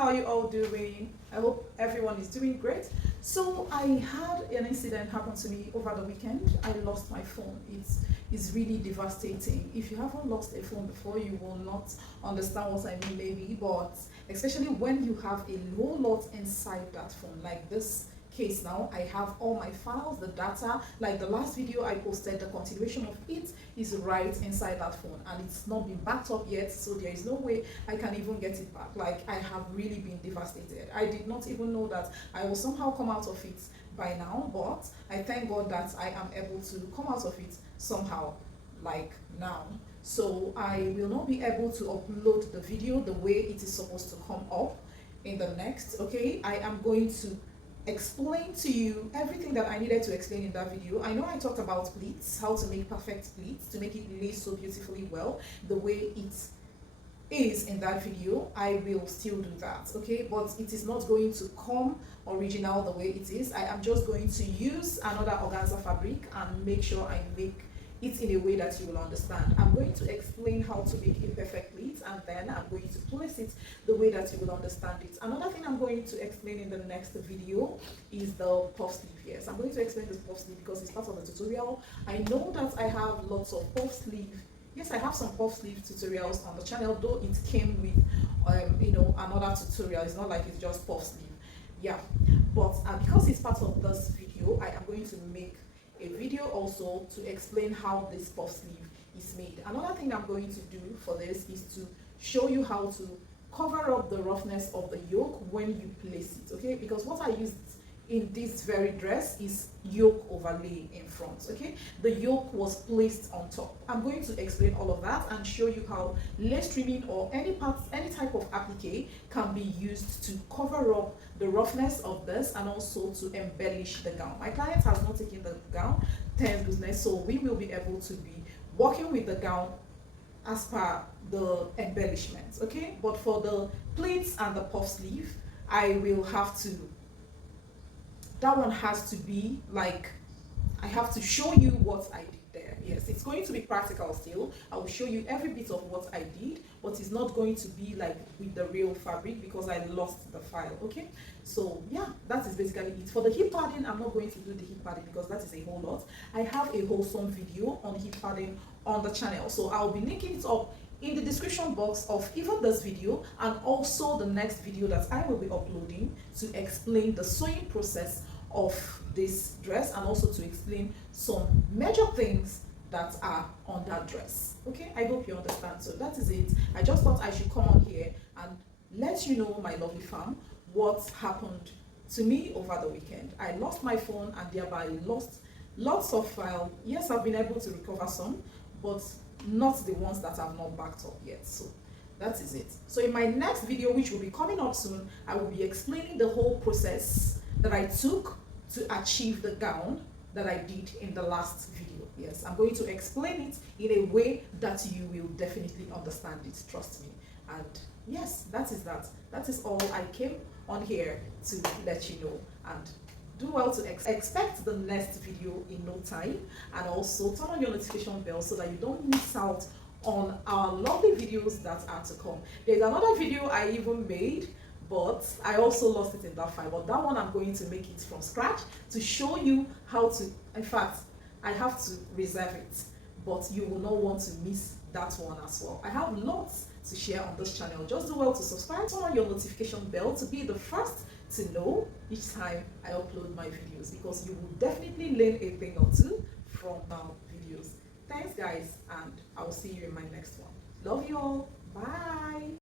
how are you all doing? I hope everyone is doing great. So I had an incident happen to me over the weekend. I lost my phone. It's really devastating. If you haven't lost a phone before, you will not understand what I mean, maybe, but especially when you have a whole lot inside that phone, like this case now. I have all my files, the data, like the last video I posted, the continuation of it is right inside that phone, and it's not been backed up yet, so there is no way I can even get it back. Like, I have really been devastated. I did not even know that I will somehow come out of it by now, but I thank God that I am able to come out of it somehow, like now. So I will not be able to upload the video the way it is supposed to come up in the next. Okay, I am going to explain to you everything that I needed to explain in that video. I know I talked about pleats, how to make perfect pleats, to make it lay so beautifully well the way it is in that video. I will still do that, okay, but it is not going to come original the way it is. I am just going to use another organza fabric and make sure I make it in a way that you will understand. I'm going to explain how to make a perfect pleat, and then I'm going to place it the way that you will understand it. Another thing I'm going to explain in the next video is the puff sleeve. Yes, I'm going to explain this puff sleeve because it's part of the tutorial. I know that I have lots of puff sleeve. Yes, I have some puff sleeve tutorials on the channel, though it came with another tutorial. It's not like it's just puff sleeve. Yeah, but because it's part of this video, I am going to make a video also to explain how this puff sleeve is made. Another thing I'm going to do for this is to show you how to cover up the roughness of the yoke when you place it, okay? Because what I used in this very dress is yoke overlay in front, okay? The yoke was placed on top. I'm going to explain all of that and show you how lace trimming or any type of applique can be used to cover up the roughness of this and also to embellish the gown. My client has not taken the gown, thank goodness, so we will be able to be working with the gown as per the embellishments, okay? But for the pleats and the puff sleeve, I will have to, that one has to be like, I have to show you what I did there. Yes, it's going to be practical still. I will show you every bit of what I did, but it's not going to be like with the real fabric because I lost the file, okay? So yeah, that is basically it. For the hip padding, I'm not going to do the hip padding because that is a whole lot. I have a wholesome video on hip padding on the channel, so I'll be linking it up in the description box of even this video and also the next video that I will be uploading to explain the sewing process of this dress and also to explain some major things that are on that dress. Okay, I hope you understand. So that is it. I just thought I should come on here and let you know, my lovely fam, what happened to me over the weekend. I lost my phone and thereby lost lots of files. Yes, I've been able to recover some, but not the ones that I've not backed up yet. So that is it. So in my next video, which will be coming up soon, I will be explaining the whole process that I took to achieve the gown that I did in the last video. Yes, I'm going to explain it in a way that you will definitely understand it, trust me. And yes, that is that. That is all I came on here to let you know. And do well to expect the next video in no time, and also turn on your notification bell so that you don't miss out on our lovely videos that are to come. There's another video I even made, but I also lost it in that file. But that one I'm going to make it from scratch to show you how to, in fact, I have to reserve it, but you will not want to miss that one as well. I have lots to share on this channel. Just do well to subscribe, turn on your notification bell to be the first to know each time I upload my videos, because you will definitely learn a thing or two from our videos. Thanks guys, and I will see you in my next one. Love you all. Bye.